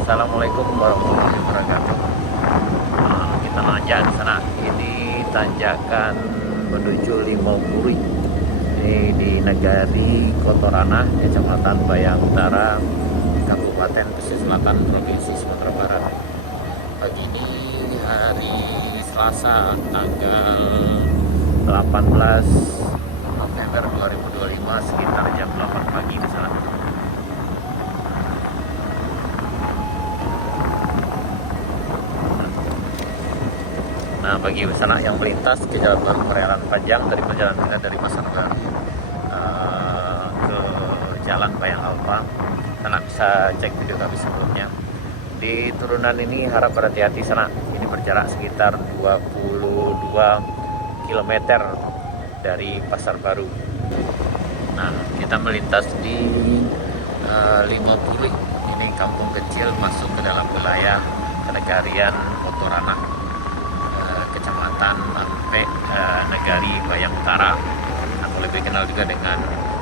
Assalamualaikum warahmatullahi wabarakatuh. Kita nanjak di sana. Ini tanjakan menuju Limopuri. Ini di Negari Kotorana, Kecamatan Bayang Utara, Kabupaten Pesisir Selatan, Provinsi Sumatera Barat. Pagi ini hari Selasa, tanggal 18 November 2025, sekitar jam 8 pagi di sana. Nah, bagi sana yang melintas ke Jalan Baru Morelan Panjang dari perjalanan dari Pasar Baru ke Jalan Bayang Alfa, sana bisa cek video kami sebelumnya. Di turunan ini harap berhati-hati sana. Ini berjarak sekitar 22 km dari Pasar Baru. Nah, kita melintas di Limopuri. Ini kampung kecil masuk ke dalam wilayah Negarian Kotorana, Kecamatan Ampe, Negari Bayang Utara, atau lebih kenal juga dengan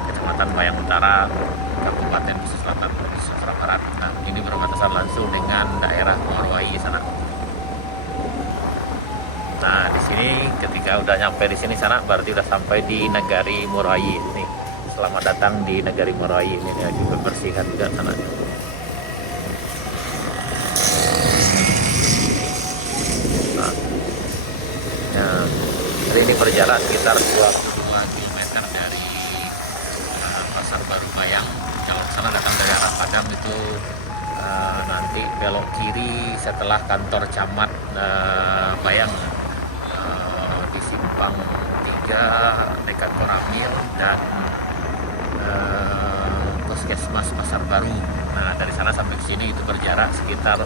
Kecamatan Bayang Utara, Kabupaten Pesisir Selatan, Provinsi Sumatera Barat. Nah, ini berbatasan langsung dengan daerah Morowai sana. Nah, di sini ketika udah nyampe di sini sana, berarti udah sampai di Negari Morowai. Nih, selamat datang di Negari Morowai. Ini lagi bersihkan juga sana. Ini berjarak sekitar 22 km dari Pasar Baru Bayang. Kalau sana datang dari arah Padang itu nanti belok kiri setelah kantor camat Bayang, di simpang 3 dekat Koramil dan Puskesmas Pasar Baru. Nah, dari sana sampai ke sini itu berjarak sekitar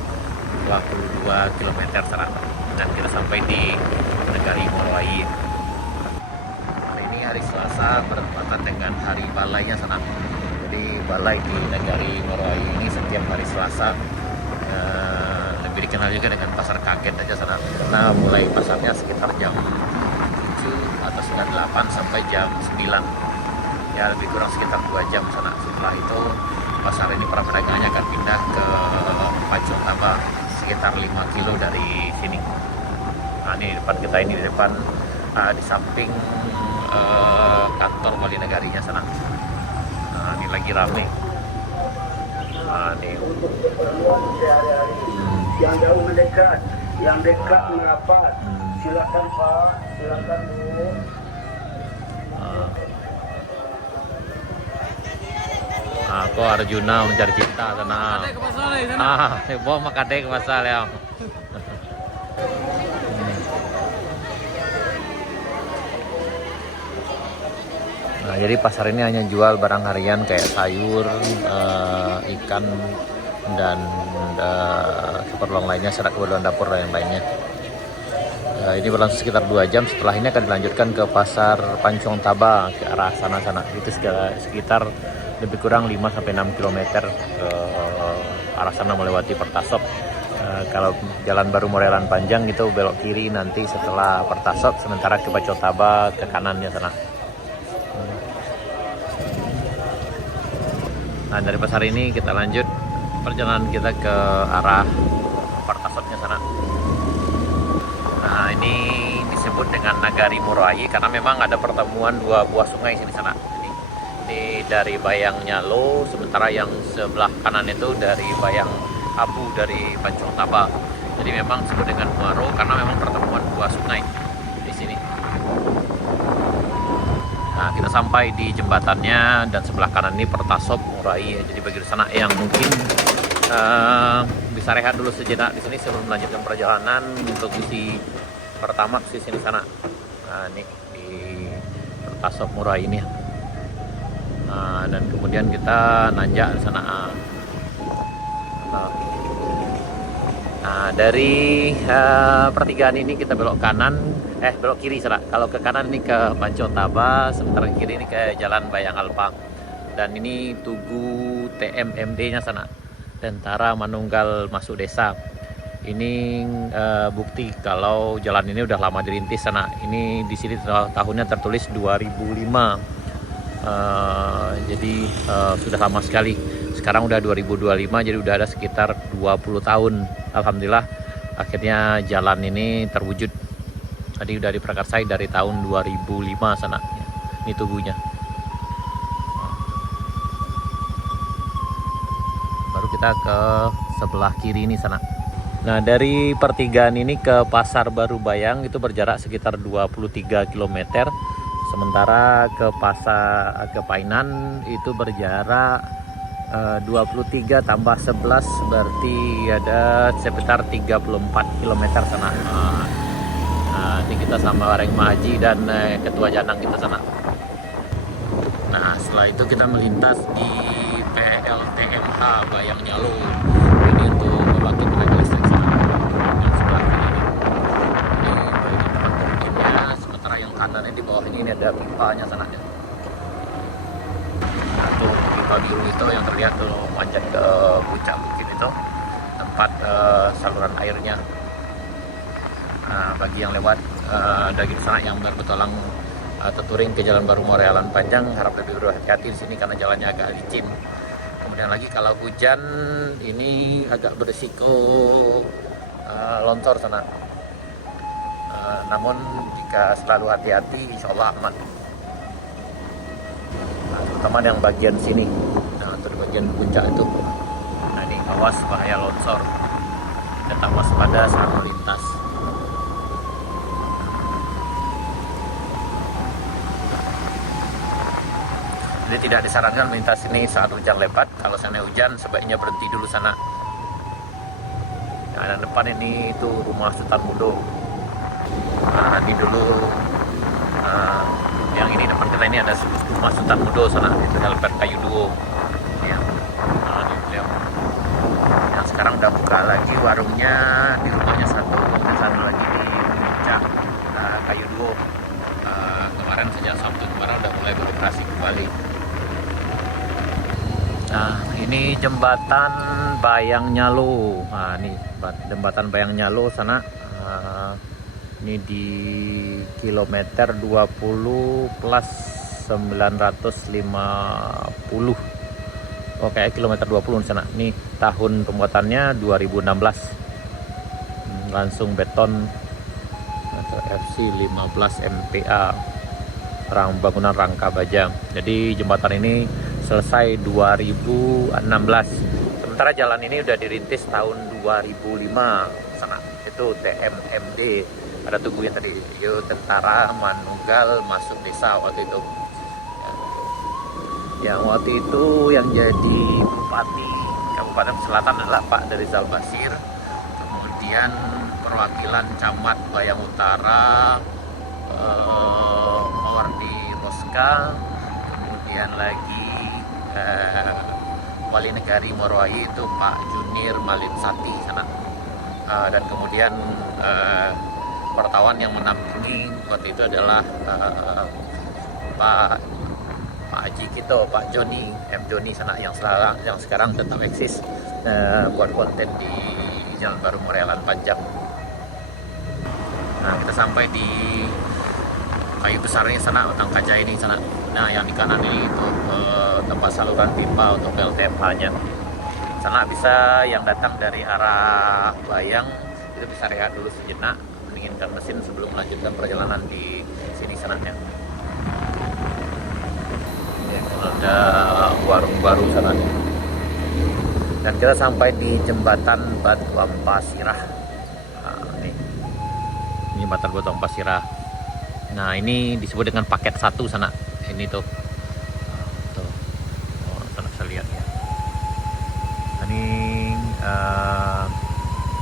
22 km sana, dan kita sampai di Negari Morowai. Hari ini hari Selasa bertepatan dengan hari balainya sana. Jadi balai di Negari Morowai ini setiap hari Selasa, lebih dikenal juga dengan pasar kaget aja sana. Nah, mulai pasarnya sekitar jam 7 atau sekitar 8 sampai jam 9. Ya, lebih kurang sekitar 2 jam sana. Setelah itu pasar ini para pedagangnya akan pindah ke Pacotaba, sekitar 5 kilo dari sini. Nah, ini di depan kita, ini di depan, di samping kantor wali negarinya sana. Nah, ini lagi rame. Nah, ini. Yang jauh mendekat, yang dekat merapat. Silakan Pak, silakan Bu. Aku Arjuna mencari cinta sana. Ibu makadek masalah ya. Nah, jadi pasar ini hanya jual barang harian kayak sayur, ikan, dan keperluan lainnya, serta keperluan dapur dan yang lainnya. Ini berlangsung sekitar 2 jam. Setelah ini akan dilanjutkan ke pasar Pancong Taba, ke arah sana-sana. Itu sekitar lebih kurang 5-6 km ke arah sana melewati Pertasop. Kalau Jalan Baru Morelan Panjang itu belok kiri nanti setelah Pertasop, sementara ke Pacotaba ke kanannya sana. Nah, dari pasar ini kita lanjut perjalanan kita ke arah Pertasopnya sana. Nah, ini disebut dengan Negari Morowai karena memang ada pertemuan 2 buah sungai sini sana. Ini dari Bayang Nyalo, sementara yang sebelah kanan itu dari Bayang Abu, dari Pancong Taba. Jadi memang disebut dengan Muaro karena memang pertemuan 2 sungai di sini. Nah, kita sampai di jembatannya dan sebelah kanan ini Pertasop Morowai. Jadi bagi di sana yang mungkin bisa rehat dulu sejenak di sini sebelum melanjutkan perjalanan untuk misi pertama di sini sana. Nah, ini di Pertasop Morowai ini. Nah, dan kemudian kita nanjak di sana. Nah, dari pertigaan ini kita belok kanan, belok kiri sana. Kalau ke kanan ini ke Pacotaba, sementara kiri ini ke Jalan Bayang Alfa. Dan ini Tugu TMMD-nya sana, Tentara Manunggal Masuk Desa. Ini bukti kalau jalan ini udah lama dirintis sana. Ini di sini tahunnya tertulis 2005. Jadi sudah lama sekali. Sekarang udah 2025, jadi udah ada sekitar 20 tahun. Alhamdulillah akhirnya jalan ini terwujud. Tadi udah diprakarsai dari tahun 2005 sana. Ini tubuhnya. Baru kita ke sebelah kiri ini sana. Nah, dari pertigaan ini ke Pasar Baru Bayang itu berjarak sekitar 23 km. Sementara ke Painan itu berjarak 23 tambah 11 berarti ada sekitar 34 km sana. Nanti kita sama Reng Maji dan Ketua Janang kita sana. Nah, setelah itu kita melintas di PLTMH Bayang Nyalo. Ini untuk membangkit tenaga listrik sana. Yang sebelah kiri ini. Ini bagian depan turbinnya, sementara yang kanan di bawah ini ada pipanya sana. Nah, tuh pipa biru itu yang terlihat tuh manjat ke puncak bukit itu, tempat saluran airnya. Nah, bagi yang lewat dari sana yang berpetualang terturing ke Jalan Baru Morealan Panjang, harap lebih berhati-hati di sini karena jalannya agak licin. Kemudian lagi kalau hujan ini agak berisiko longsor sana. Namun jika selalu hati-hati, insya Allah aman. Nah, terutama yang bagian sini, nah itu di bagian puncak itu. Nah ini awas bahaya longsor. Tetap waspada saat melintas. Jadi tidak disarankan melintas ini saat hujan lebat. Kalau sana hujan, sebaiknya berhenti dulu sana. Nah, dan depan ini itu rumah Sultan Mudo. Nah, ini dulu yang ini depan kita ini ada rumah Sultan Mudo sana. Itu helper kayu duo. Ya. Nah, ini beliau. Yang sekarang udah buka lagi warungnya di rumahnya satu, dan satu lagi di puncak kayu duo. Kemarin sejak Sabtu kemarin udah mulai beroperasi kembali. Nah, ini jembatan Bayang Nyalo. Nah, ini jembatan Bayang Nyalo sana. Ini di kilometer 20 plus 950. Oke, kilometer 20 di sana. Ini tahun pembuatannya 2016. Langsung beton FC 15 MPa. Bangunan rangka baja. Jadi jembatan ini selesai 2016. Sementara jalan ini udah dirintis tahun 2005 sana. Itu TMMD. Ada tugu yang tadi, yuk Tentara Manunggal masuk desa waktu itu. Yang waktu itu yang jadi Bupati Kabupaten Selatan adalah Pak Rizal Basir. Kemudian perwakilan Camat Bayang Utara Mawardi Roska. Kemudian lagi Wali Negari Morowali itu Pak Junir Malinsati sana. Dan kemudian wartawan yang menampingi waktu itu adalah Pak Haji Kito, Pak Joni, M Joni sana yang sekarang tetap eksis buat konten di Jalan Baru Morealan Panjang. Nah, kita sampai di kayu besarnya sana, Utang Kaca ini sana. Nah, yang di kanan ini itu tempat saluran pipa untuk PLTMH-nya. Sana bisa yang datang dari arah Bayang itu bisa rehat dulu sejenak, mendinginkan mesin sebelum melanjutkan perjalanan di sini sananya. Ya, ada warung baru sana. Dan kita sampai di jembatan Batuang Pasirah. Nah, ini jembatan Batuang Pasirah. Nah, ini disebut dengan paket 1 sana. Ini tuh. Tuh. Oh, sana bisa lihat ya. Ini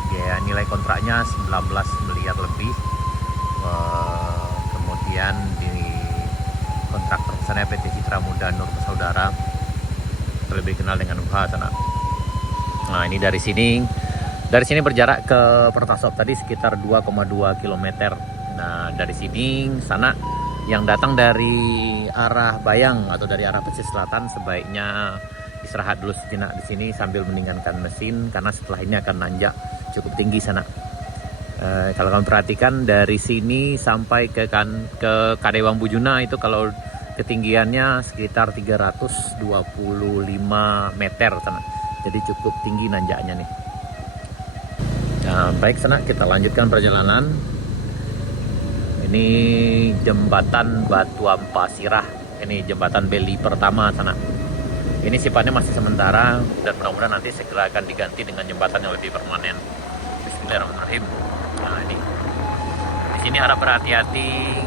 biaya nilai kontraknya 19 miliar lebih. Kemudian di kontraktor sana PT Citra Muda Nur Saudara, lebih kenal dengan UHA sana. Nah, ini dari sini berjarak ke Pertasop tadi sekitar 2,2 km. Nah, dari sini sana yang datang dari arah Bayang atau dari arah pesisir selatan sebaiknya istirahat dulu sejenak di sini sambil mendinginkan mesin karena setelah ini akan nanjak cukup tinggi sana. Kalau kamu perhatikan dari sini sampai ke Kadewang Bujuna itu kalau ketinggiannya sekitar 325 meter sana. Jadi cukup tinggi nanjaknya nih. Nah, baik sana, kita lanjutkan perjalanan. Ini jembatan Batu Ampasirah. Ini jembatan Beli pertama sana. Ini sifatnya masih sementara dan mudah-mudahan nanti segera akan diganti dengan jembatan yang lebih permanen. Bismillahirrahmanirrahim. Nah, ini di sini harap berhati-hati,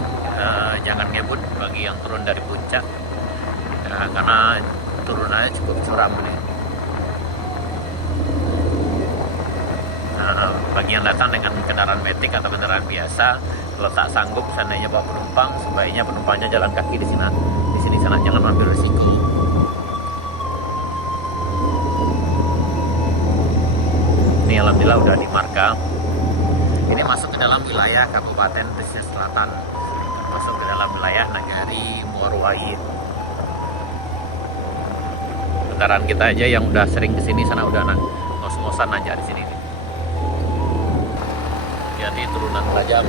jangan ngebut bagi yang turun dari puncak, karena turunannya cukup curam nih. Nah, bagi yang datang dengan kendaraan metik atau kendaraan biasa, kalau tak sanggup seandainya bawa penumpang, sebaiknya penumpangnya jalan kaki di sini sana, jangan ambil risiko. Ini alhamdulillah udah di marka. Ini masuk ke dalam wilayah Kabupaten Pesisir Selatan, masuk ke dalam wilayah Nagari Morowali. Kendaraan kita aja yang udah sering kesini sana udah ngos-ngosan aja di sini. Jadi turunan tajam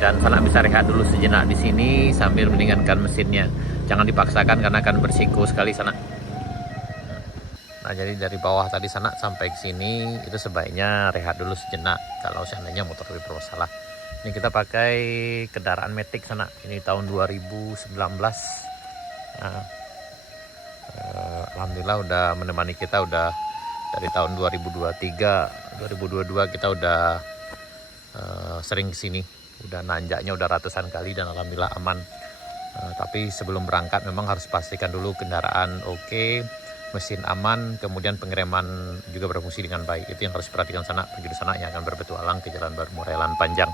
dan sana bisa rehat dulu sejenak di sini sambil mendinginkan mesinnya. Jangan dipaksakan karena akan bersiko sekali sana. Nah, jadi dari bawah tadi sana sampai ke sini itu sebaiknya rehat dulu sejenak kalau seandainya motor bermasalah. Ini kita pakai kendaraan metik sana. Ini tahun 2019. Nah, alhamdulillah udah menemani kita udah dari tahun 2023, 2022 kita udah sering kesini. Udah nanjaknya udah ratusan kali dan alhamdulillah aman. Tapi sebelum berangkat memang harus pastikan dulu kendaraan oke, mesin aman, kemudian pengereman juga berfungsi dengan baik. Itu yang harus diperhatikan sana, pergi di sana yang akan berpetualang ke jalan Morelan panjang.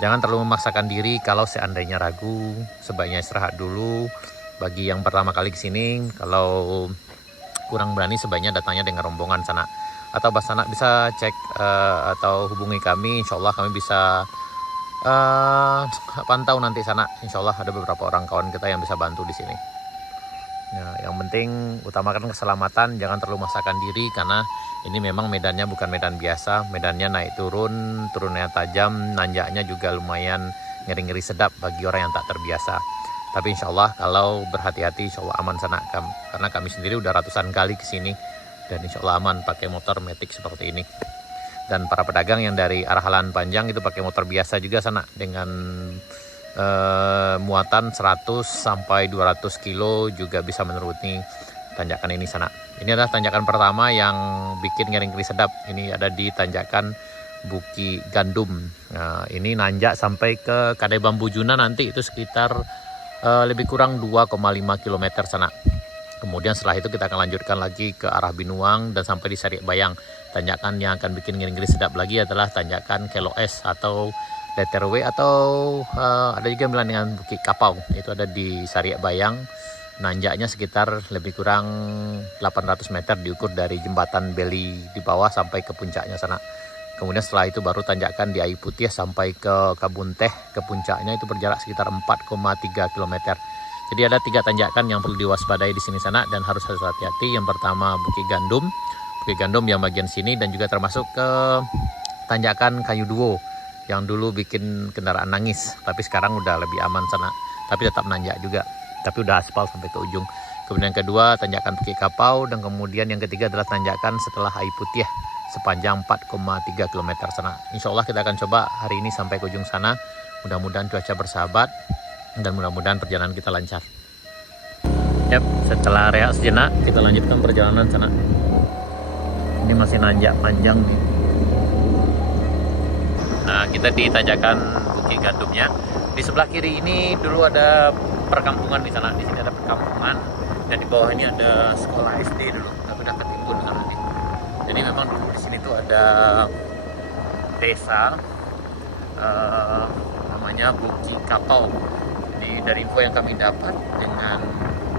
Jangan terlalu memaksakan diri. Kalau seandainya ragu, sebaiknya istirahat dulu. Bagi yang pertama kali kesini, kalau kurang berani sebaiknya datangnya dengan rombongan sana. Atau sana bisa cek atau hubungi kami, insya Allah kami bisa pantau nanti sana. Insya Allah ada beberapa orang kawan kita yang bisa bantu di sini. Nah, yang penting utamakan keselamatan, jangan terlalu memaksakan diri karena ini memang medannya bukan medan biasa, medannya naik turun, turunnya tajam, nanjaknya juga lumayan ngeri-ngeri sedap bagi orang yang tak terbiasa. Tapi insya Allah kalau berhati-hati insya Allah aman sana, karena kami sendiri udah ratusan kali kesini dan insya Allah aman pakai motor metik seperti ini. Dan para pedagang yang dari arah Halan Panjang itu pakai motor biasa juga sana dengan muatan 100 sampai 200 kilo juga bisa menuruti tanjakan ini sana. Ini adalah tanjakan pertama yang bikin ngeri-ngeri sedap. Ini ada di tanjakan Buki Gandum. Nah, ini nanjak sampai ke Kadai Bambu Juna nanti itu sekitar lebih kurang 2,5 km sana. Kemudian setelah itu kita akan lanjutkan lagi ke arah Binuang dan sampai di Sariak Bayang. Tanjakan yang akan bikin ngeri-ngeri sedap lagi adalah tanjakan Kelo S atau Leterwe atau ada juga bilang dengan Bukit Kapau. Itu ada di Sariak Bayang. Nanjaknya sekitar lebih kurang 800 meter diukur dari jembatan Beli di bawah sampai ke puncaknya sana. Kemudian setelah itu baru tanjakan di Air Putih sampai ke Kabun Teh ke puncaknya itu berjarak sekitar 4,3 km. Jadi ada 3 tanjakan yang perlu diwaspadai di sini sana dan harus hati-hati. Yang pertama Bukit Gandum yang bagian sini dan juga termasuk ke tanjakan Kayu Duo yang dulu bikin kendaraan nangis, tapi sekarang udah lebih aman sana, tapi tetap nanjak juga, tapi udah aspal sampai ke ujung. Kemudian yang kedua tanjakan Bukit Kapau dan kemudian yang ketiga adalah tanjakan setelah Air Putih sepanjang 4,3 km sana. Insya Allah kita akan coba hari ini sampai ke ujung sana. Mudah-mudahan cuaca bersahabat dan mudah-mudahan perjalanan kita lancar. Yap, setelah rehat sejenak kita lanjutkan perjalanan sana. Ini masih nanjak panjang nih. Nah, kita di tanjakan Bukit Gandumnya. Di sebelah kiri ini dulu ada perkampungan di sana. Di sini ada perkampungan dan di bawah ini ada sekolah SD dulu. Tapi udah ketimbun sekarang ini. Jadi memang dulu di sini tuh ada desa namanya Bukit Kapau. Jadi dari info yang kami dapat dengan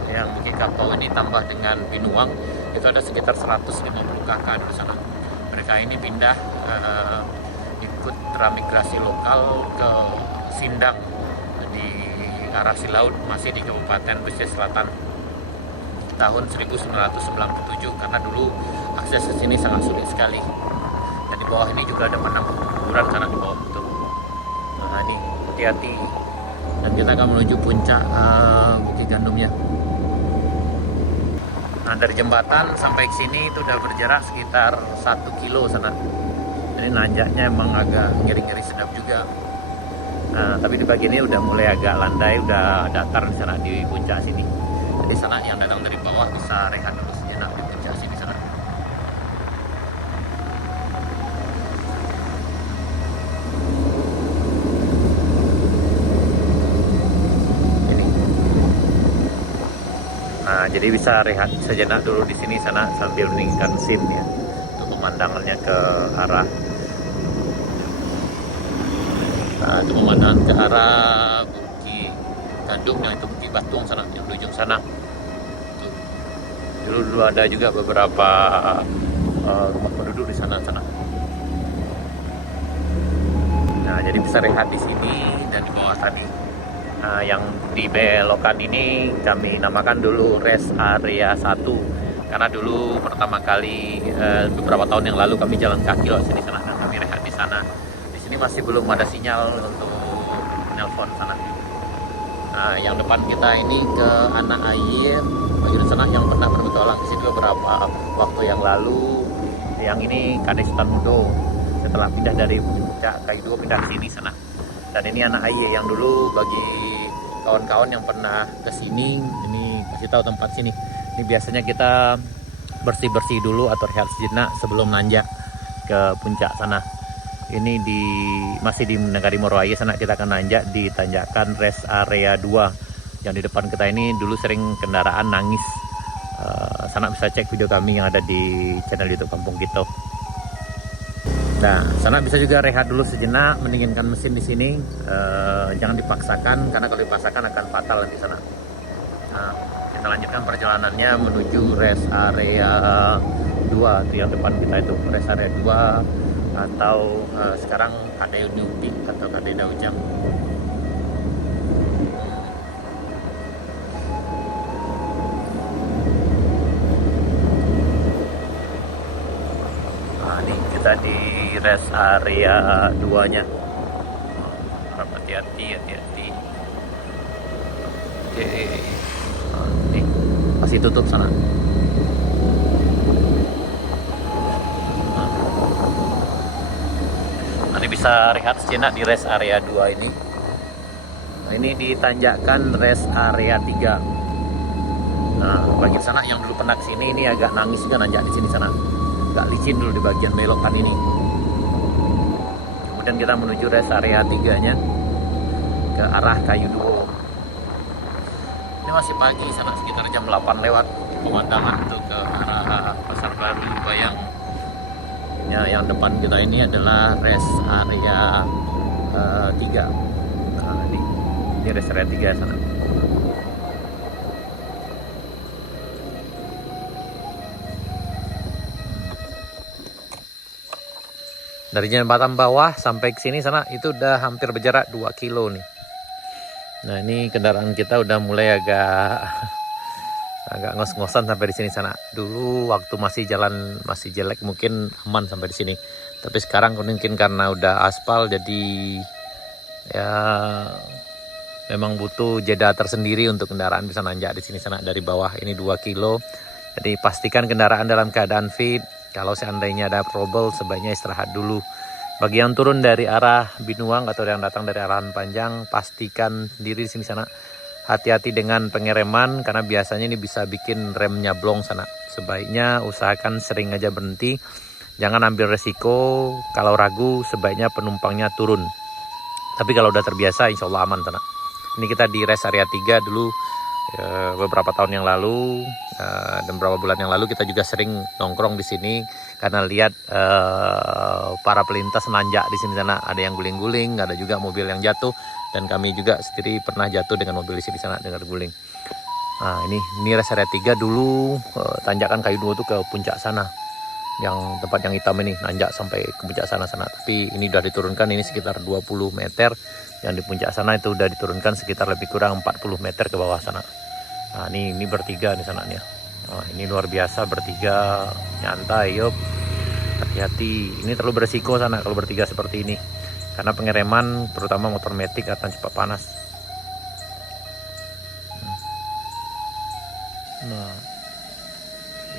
yang Bukit Kapau ini tambah dengan Binuang itu ada sekitar 150 kakak di sana. Mereka ini pindah ikut transmigrasi lokal ke Sindang di arah Silaut, masih di Kabupaten Pesisir Selatan tahun 1997 karena dulu akses ke sini sangat sulit sekali. Dan di bawah ini juga ada penampungan kuburan karena di bawah itu. Nah, ini hati-hati dan kita akan menuju puncak Bukit Gandumnya. Nah, dari jembatan sampai ke sini itu udah berjarak sekitar 1 kilo sana. Jadi nanjaknya emang agak ngeri-ngeri sedap juga. Nah, tapi di bagian ini udah mulai agak landai, udah datar di sana di puncak sini. Jadi sana yang datang dari bawah bisa rehat dulu sejenak di puncak sini sana. Ini. Nah, jadi bisa rehat sejenak dulu di sini sana sambil meninggikan SIM ya, untuk pemandangannya ke arah. Nah, itu pemandangan ke arah Bukit Gandum, yang itu Bukit Batung sana, yang di ujung sana. Tuh. Dulu ada juga beberapa rumah penduduk di sana. Nah, jadi bisa rehat di sini dan di bawah tadi. Nah, yang di belokan ini kami namakan dulu rest area 1, karena dulu pertama kali beberapa tahun yang lalu kami jalan kaki loh sini sana, dan kami rehat di sana. Ini masih belum ada sinyal untuk nelpon sana. Nah, yang depan kita ini ke anak air Bajul Sana yang pernah berpetualang di sini beberapa waktu yang lalu. Yang ini Kades Tanudo, setelah pindah dari puncak Kaido pindah ke sini sana. Dan ini anak air yang dulu bagi kawan-kawan yang pernah ke sini, ini kasih tahu tempat sini. Ini biasanya kita bersih-bersih dulu atau rehat sejenak sebelum nanjak ke puncak sana. Ini masih di Negari Moroaie sana, kita akan nanjak di tanjakan rest area 2. Yang di depan kita ini dulu sering kendaraan nangis. Sana bisa cek video kami yang ada di channel YouTube Kampung Kito. Nah, sana bisa juga rehat dulu sejenak, mendinginkan mesin di sini. Jangan dipaksakan, karena kalau dipaksakan akan fatal di sana. Nah, kita lanjutkan perjalanannya menuju rest area 2. Itu yang depan kita itu rest area 2. Atau sekarang Kadeu Nyupi atau Kadeu Daujang. Nah, ini kita di rest area 2-nya. Hati-hati. Oke. Nah, ini masih tutup sana. Ini bisa rehat sejenak di rest area 2 ini. Nah, ini ditanjakan rest area 3. Nah, bagian sana yang dulu pernah kesini ini agak nangis juga nanjak di sini sana. Agak licin dulu di bagian belokan ini. Kemudian kita menuju rest area 3-nya ke arah Kayu Duo. Ini masih pagi sana, sekitar jam 8 lewat. Pemandangan itu ke arah Pasar Baru Bayang. Ya, yang depan kita ini adalah rest area 3. Nah, ini rest area 3 sana. Dari jembatan bawah sampai ke sini sana itu udah hampir berjarak 2 kilo nih. Nah, ini kendaraan kita udah mulai agak ngos-ngosan sampai di sini sana. Dulu waktu masih jalan masih jelek mungkin aman sampai di sini. Tapi sekarang mungkin karena udah aspal jadi ya memang butuh jeda tersendiri untuk kendaraan bisa nanjak di sini sana dari bawah ini 2 kilo. Jadi pastikan kendaraan dalam keadaan fit. Kalau seandainya ada trouble sebaiknya istirahat dulu. Bagi yang turun dari arah Binuang atau yang datang dari arahan panjang, pastikan sendiri di sini sana. Hati-hati dengan pengereman karena biasanya ini bisa bikin rem nyablong sana. Sebaiknya usahakan sering aja berhenti. Jangan ambil resiko. Kalau ragu sebaiknya penumpangnya turun. Tapi kalau udah terbiasa insya Allah aman sana. Ini kita di rest area 3 dulu beberapa tahun yang lalu dan beberapa bulan yang lalu kita juga sering nongkrong di sini karena lihat para pelintas nanjak di sini sana. Ada yang guling-guling, ada juga mobil yang jatuh. Dan kami juga sendiri pernah jatuh dengan mobil di sana dengan guling. Nah, ini rest area 3 dulu tanjakan Kayu Duo itu ke puncak sana. Yang tempat yang hitam ini nanjak sampai ke puncak sana. Tapi ini udah diturunkan, ini sekitar 20 meter. Yang di puncak sana itu udah diturunkan sekitar lebih kurang 40 meter ke bawah sana. Nah, ini bertiga di sana nih. Nah, ini luar biasa bertiga, nyantai, yuk. Hati-hati, ini terlalu beresiko sana kalau bertiga seperti ini. Karena pengereman terutama motor metik akan cepat panas. Nah,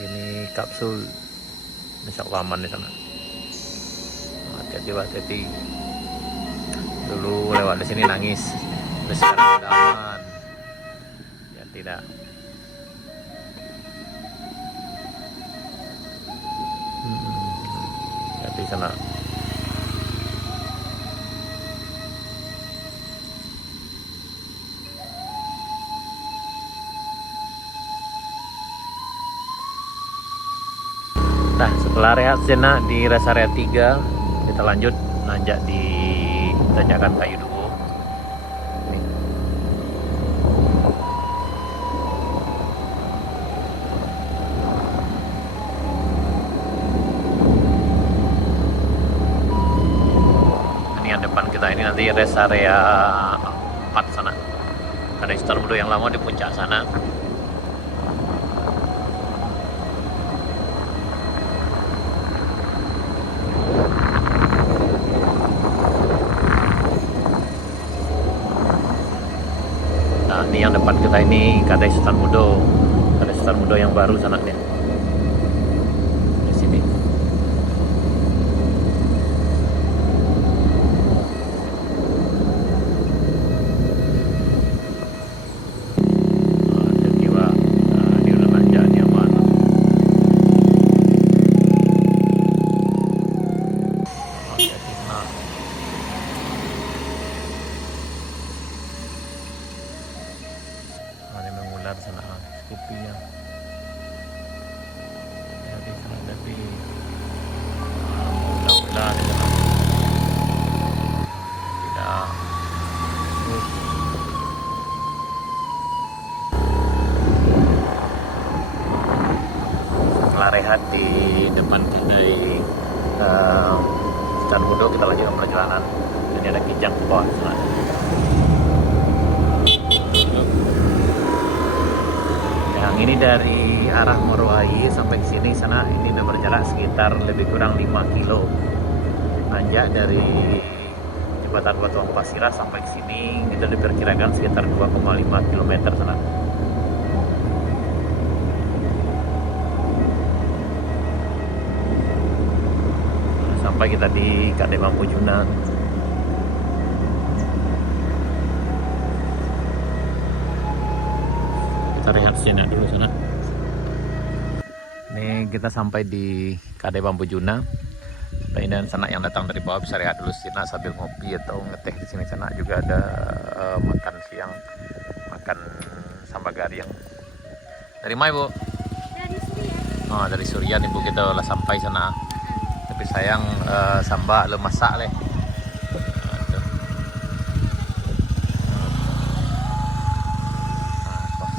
ini kapsul besok aman di sana. Hati-hati, hati-hati. Dulu lewat di sini nangis, terus sekarang udah aman. Ya tidak. Di sana. Nah, setelah rehat sejenak di rest area 3, kita lanjut nanjak di tanjakan Kayu Duo. Nih. Ini yang depan kita ini nanti rest area 4 sana. Ada Sultan Mudo yang lama di puncak sana. Ini yang depan kita ini Kadai Sultan Mudo. Kadai Sultan Mudo yang baru sana nih. Di sini. Ada jiwa. Ini udah nanjak nih aman. Ada mengular sana kopinya. Jadi sana tapi ular di sana. Tidak. Setelah rehat di depan kedai Sultan Mudo, kita lanjutkan perjalanan. Ini ada kijang ke bawah sana. Yang ini dari arah Moroai sampai ke sini sana ini udah berjarak sekitar lebih kurang 5 kilo. Nanjak dari jembatan Batuang Pasirah sampai ke sini itu diperkirakan sekitar 2,5 km sana. Sampai kita di Kadai Bambu Juna. Kita rehat sini dulu sana. Ini kita sampai di Kadai Bambu Juna. Dan sana yang datang dari bawah bisa rehat dulu sini sambil ngopi atau ngeteh di sini. Sana juga ada makan siang, makan sambagari yang dari mana, Bu? Dari Suriah. Oh, dari Suriah nih, Bu. Kita udah sampai sana. Tapi sayang samba belum masak leh.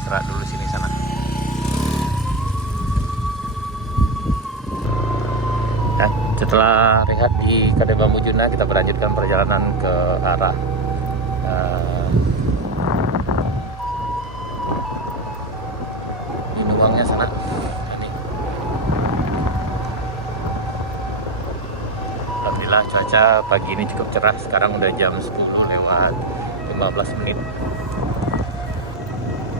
Istirahat dulu sini sana. Dan setelah rehat di Kadai Bambu Juna, kita berlanjutkan perjalanan ke arah Binuangnya sana. Ini. Alhamdulillah cuaca pagi ini cukup cerah. Sekarang udah jam 10 lewat 15 menit.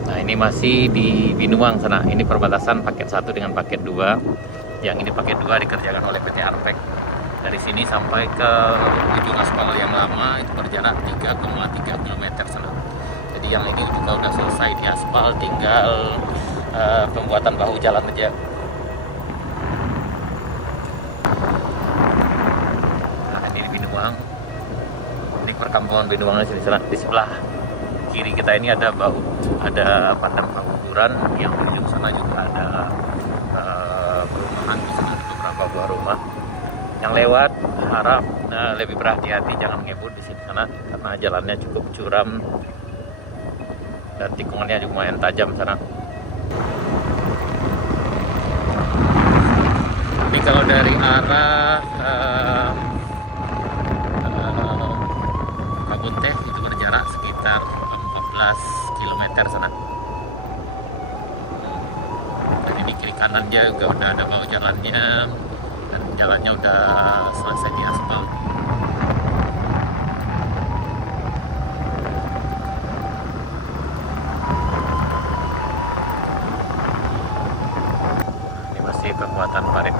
Nah, ini masih di Binuang sana. Ini perbatasan paket 1 dengan paket 2. Yang ini paket 2 dikerjakan oleh PT Arpek. Dari sini sampai ke ujung aspal yang lama itu berjarak 3,3 km sana. Jadi yang ini juga udah selesai di aspal, tinggal pembuatan bahu jalan aja. Nah, ini di Binuang. Ini perkampungan Binuang di sini. Di sebelah kiri kita ini ada padang penggusuran, yang ujung sana juga ada perumahan. Di sana ada beberapa buah rumah. Yang lewat harap lebih berhati-hati, jangan ngebut di sini sana karena jalannya cukup curam dan tikungannya juga lumayan tajam sana. Tapi kalau dari arah Kabunteh itu berjarak sekitar 14 km sana. Dan ini kiri kanan dia juga udah ada bawah jalannya, dan jalannya udah selesai di aspal.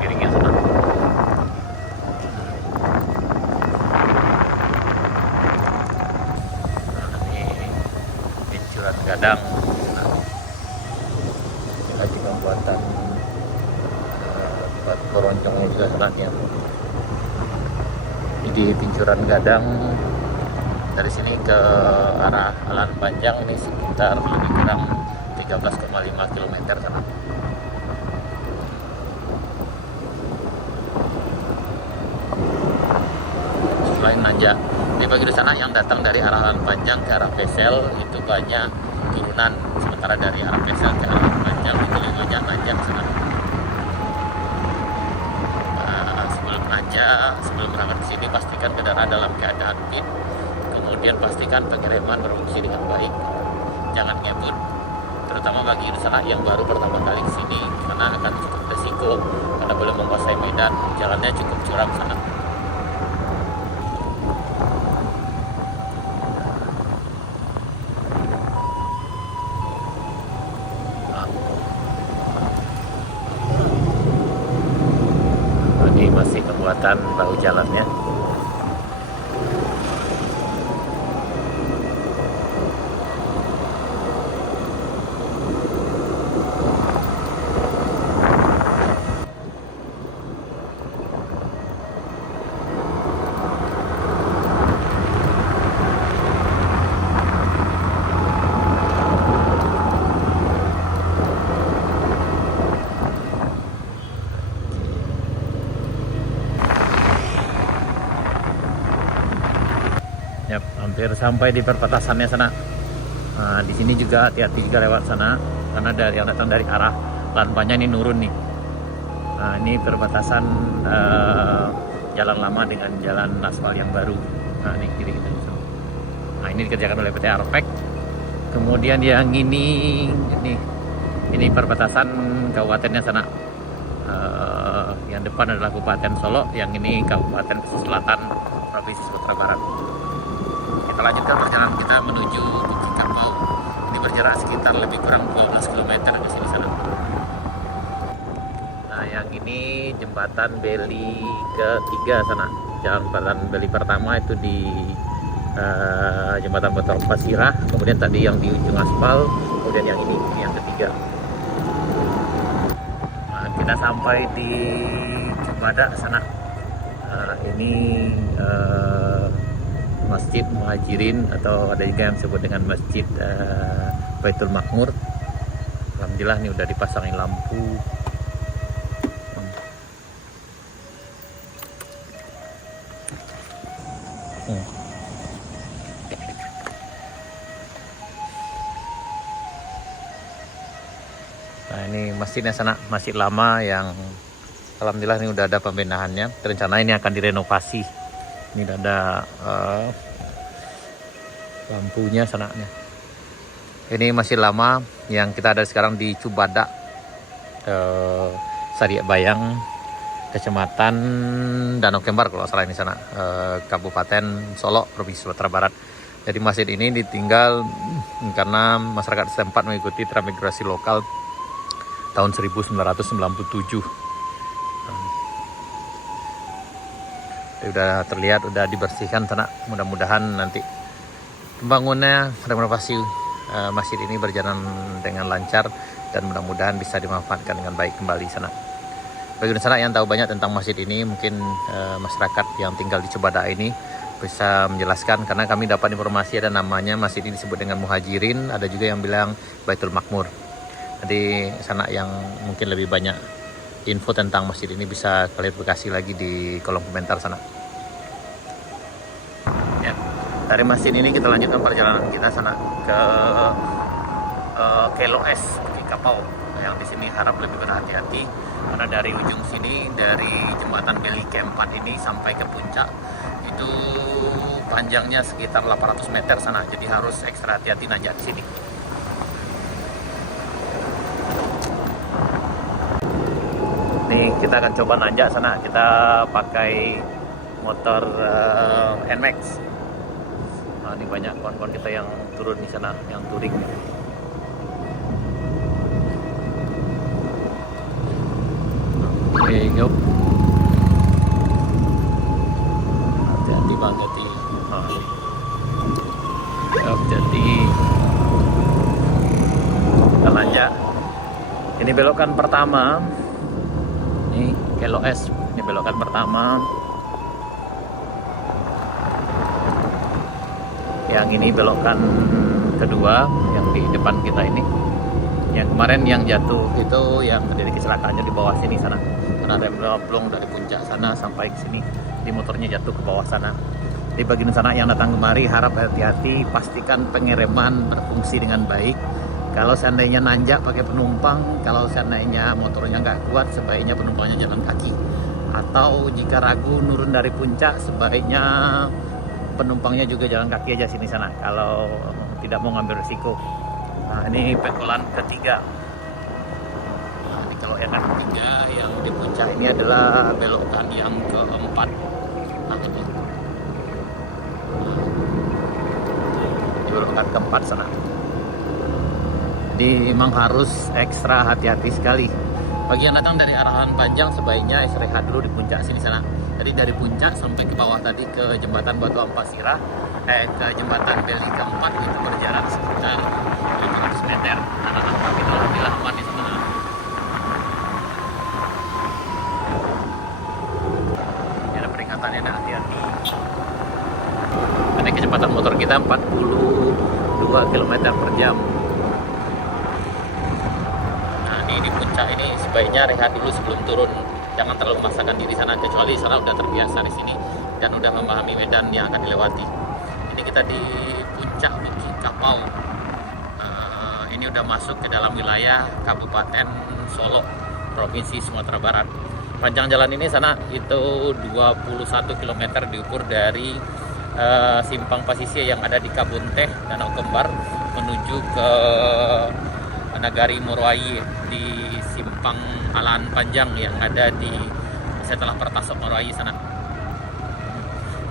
kirinya sana. Nah, ini Pincuran Gadang. Nah, kita juga buatan buat keroncongnya juga senatnya. Di Pincuran Gadang dari sini ke arah Alan Panjang ini sekitar lebih kurang 13,5 km sana. Selain nanjak di bagian sana yang datang dari arah Alan Panjang ke arah Pesel itu banyak turunan, sementara dari arah Pesel ke arah Alan Panjang itu lebih banyak nanjak sana. Sebelum berangkat ke sini pastikan kendaraan dalam keadaan fit, kemudian pastikan pengereman berfungsi dengan baik, jangan ngebut, terutama bagi usaha yang baru pertama kali ke sini karena akan cukup resiko karena belum menguasai medan, jalannya cukup curam sana. Ini masih pembuatan bahu jalannya. Yap, hampir sampai di perbatasannya sana. Nah, di sini juga hati-hati juga lewat sana karena dari yang datang dari arah Alan Panjang ini nurun nih. Nah, ini perbatasan jalan lama dengan jalan aspal yang baru. Nah, ini kiri kita. Nah, ini dikerjakan oleh PT Arpek. Kemudian yang ini perbatasan kabupatennya sana. Yang depan adalah Kabupaten Solo, yang ini Kabupaten Pesisir Selatan, Provinsi Sumatera Barat. Kita lanjutkan perjalanan kita menuju Bukit Kapau. Ini berjarak sekitar lebih kurang 12 km ke sini sana. Nah, yang ini jembatan Beli ketiga sana. Jembatan Beli pertama itu di jembatan Motor Pasirah, kemudian tadi yang di ujung aspal, kemudian yang ini yang ketiga. Nah, kita sampai di Cibadak sana. Ini Masjid Muhajirin atau ada juga yang disebut dengan Masjid Baitul Makmur. Alhamdulillah ini udah dipasangin lampu. Nah, ini masjidnya sana, masjid lama yang alhamdulillah ini udah ada pembenahannya. Rencana ini akan direnovasi. Ini ada lampunya sananya. Ini masih lama yang kita ada sekarang di Cibadak, Sariak Bayang, Kecamatan Danau Kembar kalau salah ini sana, Kabupaten Solo, Provinsi Sumatera Barat. Jadi masjid ini ditinggal karena masyarakat setempat mengikuti transmigrasi lokal tahun 1997. Udah terlihat, udah dibersihkan sana. Mudah-mudahan nanti pembangunannya, renovasi masjid ini berjalan dengan lancar dan mudah-mudahan bisa dimanfaatkan dengan baik kembali sana. Bagi sana yang tahu banyak tentang masjid ini, mungkin masyarakat yang tinggal di Cibadak ini bisa menjelaskan, karena kami dapat informasi ada namanya masjid ini disebut dengan Muhajirin, ada juga yang bilang Baitul Makmur. Jadi sana yang mungkin lebih banyak info tentang masjid ini bisa klarifikasi lagi di kolom komentar sana. Ya, dari masjid ini kita lanjutkan perjalanan kita sana ke KLOS di Kapau. Yang di sini harap lebih berhati-hati karena dari ujung sini, dari jembatan Beli keempat ini sampai ke puncak itu panjangnya sekitar 800 meter sana. Jadi harus ekstra hati-hati nanjak di sini. Nih kita akan coba nanjak sana, kita pakai motor NMAX. Nah, ini banyak kawan-kawan kita yang turun di sana, yang touring. Oke, yuk. Hati-hati banget nih. Hati-hati. Kita lanjut. Ini belokan pertama. Ini LOS. Ini belokan pertama. Yang ini belokan kedua, yang di depan kita ini. Yang kemarin yang jatuh itu yang terjadi kecelakaannya di bawah sini sana. Karena rem blong dari puncak sana sampai ke sini. Di motornya jatuh ke bawah sana. Di bagian sana yang datang kemari harap hati-hati, pastikan pengereman berfungsi dengan baik. Kalau seandainya nanjak pakai penumpang, kalau seandainya motornya nggak kuat, sebaiknya penumpangnya jalan kaki. Atau jika ragu nurun dari puncak, sebaiknya penumpangnya juga jalan kaki aja sini sana. Kalau tidak mau ngambil risiko. Nah, ini pekolan ketiga. Nah, ini kalau yang ketiga yang di puncak ini adalah belokan yang keempat. Nah, ini belokan keempat sana. Jadi memang harus ekstra hati-hati sekali. Bagi yang datang dari arahan panjang sebaiknya istirahat dulu di puncak sini sana. Jadi dari puncak sampai ke bawah tadi ke jembatan Batu Ampasira, ke jembatan Beli keempat itu berjarak sekitar 500 meter. Tapi alhamdulillah aman di sana. Ini ada peringatannya, nah hati-hati. Ini kecepatan motor kita 42 km per jam. Di puncak ini sebaiknya rehat dulu sebelum turun, jangan terlalu memaksakan diri sana, kecuali sana udah terbiasa di sini dan udah memahami medan yang akan dilewati. Ini kita di puncak Bukit Kapau. Ini udah masuk ke dalam wilayah Kabupaten Solok, Provinsi Sumatera Barat. Panjang jalan ini sana itu 21 km diukur dari Simpang Pasisir yang ada di Kabunteh, Danau Kembar menuju ke Nagari Morowai di Simpang Alaan Panjang yang ada di setelah Pertasok Morowai sana.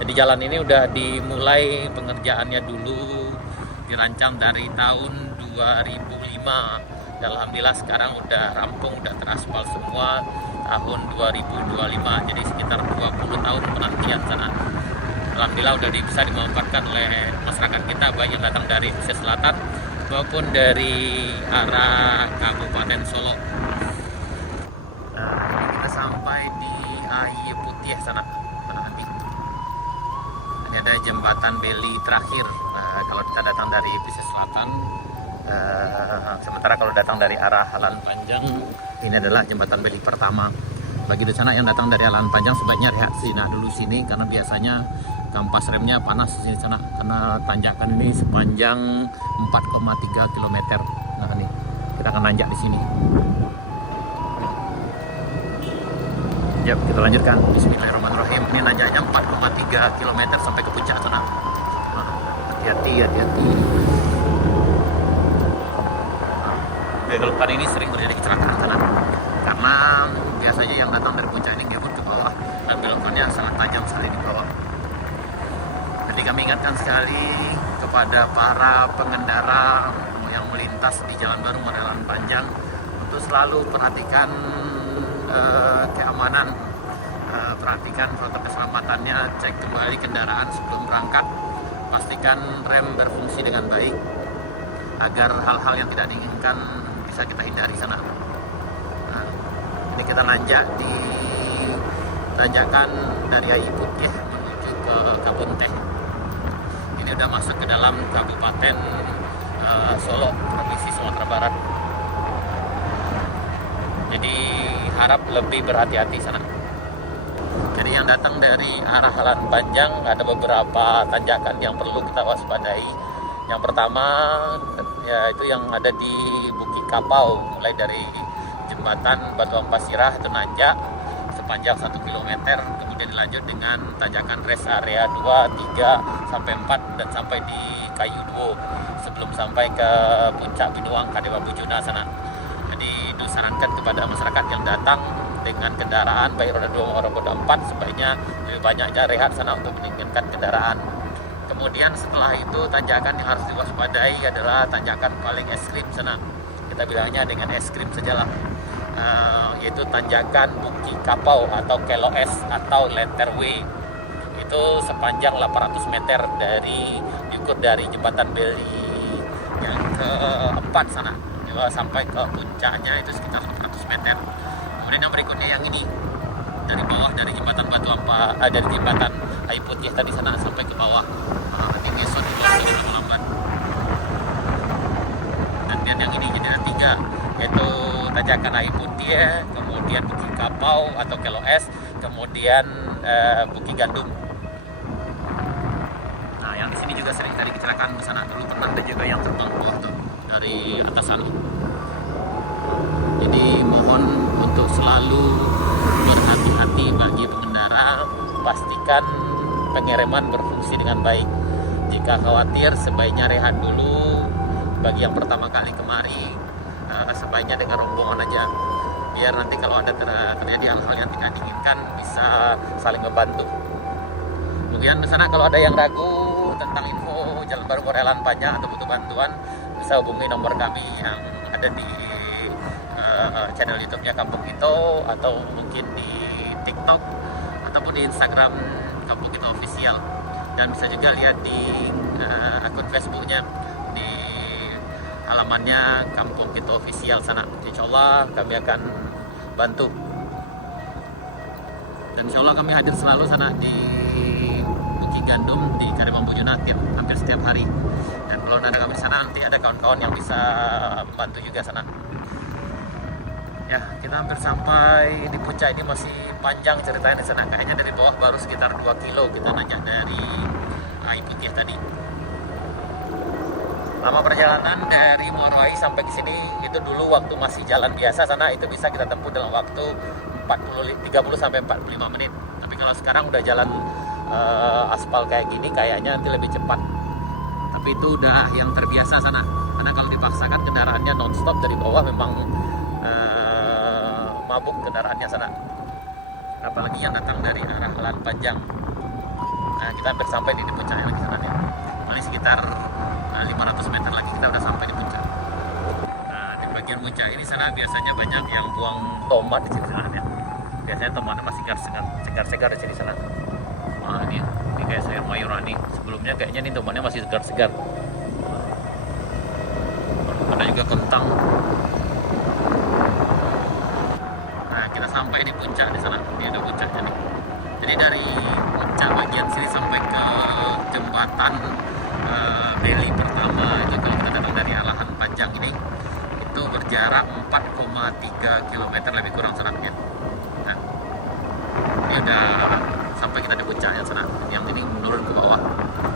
Jadi jalan ini udah dimulai pengerjaannya dulu, dirancang dari tahun 2005. Dan alhamdulillah sekarang udah rampung, udah teraspal semua tahun 2025. Jadi sekitar 20 tahun penantian sana. Alhamdulillah udah bisa dimanfaatkan oleh masyarakat kita, baik yang datang dari Pesisir Selatan maupun dari arah Kabupaten Solok. Nah, ini kita sampai di Aye Putih sana. Nanti ini ada jembatan Beli terakhir. Kalau kita datang dari Pesisir Selatan, sementara kalau datang dari arah Alaan Panjang, ini adalah jembatan Beli pertama. Bagi di sana yang datang dari Alaan Panjang sebaiknya rehat dulu sini, karena biasanya kampas remnya panas di sana karena tanjakan ini sepanjang 4,3 km. Nah, nih kita akan nanjak di sini. Yap, kita lanjutkan. Bismillahirrahmanirrahim. Ini nanjaknya 4,3 km sampai ke puncak sana. Nah, hati-hati. Belokan ini sering terjadi kecelakaan sana, karena biasanya yang datang dari puncak ini ngebut ke bawah dan belokannya sangat tajam sekali di bawah. Jadi kami ingatkan sekali kepada para pengendara yang melintas di Jalan Baru Alaan Panjang untuk selalu perhatikan keamanan, perhatikan protokol keselamatannya, cek kembali kendaraan sebelum berangkat, pastikan rem berfungsi dengan baik agar hal-hal yang tidak diinginkan bisa kita hindari sana. Nah, ini kita nanjak di tanjakan dari Aye Putih menuju ke Kabunteh. Ini udah masuk ke dalam Kabupaten Solok, Provinsi Sumatera Barat. Jadi harap lebih berhati-hati sana. Jadi yang datang dari arah Alaan Panjang ada beberapa tanjakan yang perlu kita waspadai. Yang pertama yaitu yang ada di Bukit Kapau, mulai dari jembatan Batu Ampasira itu nanjak sepanjang 1 km, kemudian dilanjut dengan tanjakan rest area 2, 3, sampai 4 dan sampai di Kayu Duo sebelum sampai ke puncak Binuang Kadewa Bujuna sana. Jadi disarankan kepada masyarakat yang datang dengan kendaraan baik roda 2 maupun roda 4 sebaiknya lebih banyaknya rehat sana untuk mendinginkan kendaraan. Kemudian setelah itu tanjakan yang harus diwaspadai adalah tanjakan paling ekstrim sana. Kita bilangnya dengan es krim sajalah. yaitu tanjakan Bukit Kapau atau Keloes atau Letterway. Itu sepanjang 800 meter diukur dari jembatan Beli yang keempat sana sampai ke puncaknya itu sekitar 800 meter. Kemudian yang berikutnya yang ini dari bawah, dari jembatan Batu Ampar, dari jembatan Air Putih tadi sana sampai ke bawah. Nanti besok lambat. Dan yang ini jadi ada 3, yaitu tanjakan Air Putih, kemudian Bukit Kapau atau Keloes, kemudian Bukit Gandum. Nah, yang di sini juga sering tadi kecelakaan di sana dulu, pernah ada juga yang terbang ke bawah tuh dari atas sana. Jadi mohon untuk selalu berhati-hati bagi pengendara, pastikan pengereman berfungsi dengan baik. Jika khawatir, sebaiknya rehat dulu. Bagi yang pertama kali kemari, sebaiknya dengan rombongan aja, biar nanti kalau ada terjadi hal-hal yang tidak diinginkan bisa saling membantu. Kemudian di sana kalau ada yang ragu tentang info jalan baru Morelan Panjang atau butuh bantuan, bisa hubungi nomor kami yang ada di channel YouTube-nya Kampung Kito, atau mungkin di TikTok ataupun di Instagram Kampung Kito Official, dan bisa juga lihat di akun Facebook-nya di halamannya Kampung Kito Official sana. Insya Allah kami akan bantu, dan insya Allah kami hadir selalu sana di Bukit Gandum di Karimambu United hampir setiap hari. Dan kalau ada kami di sana, nanti ada kawan-kawan yang bisa membantu juga sana. Ya, kita hampir sampai di puncak. Ini masih panjang ceritanya di sana. Kayaknya dari bawah baru sekitar 2 kilo kita nanjak dari Air Putih tadi. Lama perjalanan dari Moroai sampai ke sini itu dulu waktu masih jalan biasa sana itu bisa kita tempuh dalam waktu 30 sampai 45 menit. Tapi kalau sekarang udah jalan aspal kayak gini, kayaknya nanti lebih cepat. Tapi itu udah yang terbiasa sana. Karena kalau dipaksakan kendaraannya non-stop dari bawah memang mabuk kendaraannya sana. Apalagi yang datang dari arah Lan Panjang. Nah, kita hampir sampai di puncaknya lagi sana ya. Paling sekitar 500 meter lagi kita udah sampai di puncak. Nah, di bagian puncak ini sana biasanya banyak yang buang tomat di sini sana ya. Biasanya tomatnya masih segar-segar di sini sana. Wah, ini kayak sayur mayurani. Sebelumnya kayaknya ini tomatnya masih segar-segar. Ada juga kentang. Nah, kita sampai di puncak di sana. Ini ada puncaknya nih. Jadi dari puncak bagian sini sampai ke jembatan Beli pertama itu, kalau kita datang dari Alahan Panjang ini, itu berjarak 4,3 km lebih kurang seratnya. Nah, ini udah sampai kita di puncaknya sana. Yang ini menurun ke bawah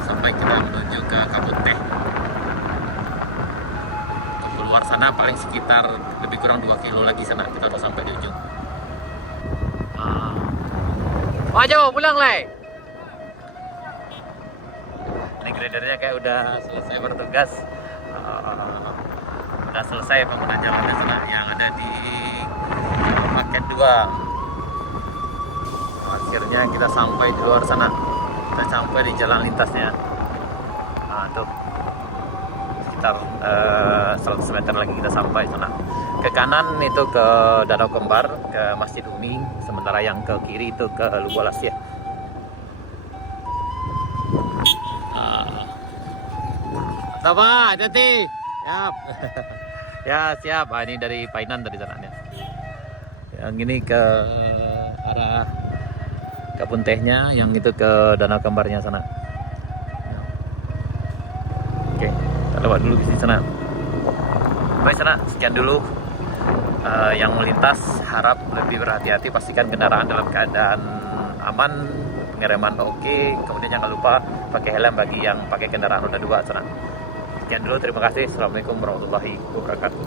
sampai kita menuju ke Kabut Teh. Untuk keluar sana paling sekitar lebih kurang 2 kilo lagi sana, kita udah sampai di ujung. Maju pulang leh. Ini gradernya kayak udah selesai bertugas, udah selesai pengguna jalan di sana yang ada di paket 2. Akhirnya kita sampai di luar sana, kita sampai di jalan lintasnya. Nah, tuh sekitar 100 meter lagi kita sampai sana. Ke kanan itu ke Danau Kembar, ke Masjid Umi, sementara yang ke kiri itu ke Lubolas ya. Apa? Hati-hati. Siap. Ya, siap. Ah, ini dari Painan tadi sana ya. Yang ini ke arah Kebun Tehnya, yang itu ke Danau Kembarnya sana. Oke, kita lewat dulu di sini sana. Baik sana, sekian dulu. Yang melintas harap lebih berhati-hati, pastikan kendaraan dalam keadaan aman, pengereman oke, kemudian jangan lupa pakai helm bagi yang pakai kendaraan roda 2 sana. Sekian dulu, terima kasih. Assalamualaikum warahmatullahi wabarakatuh.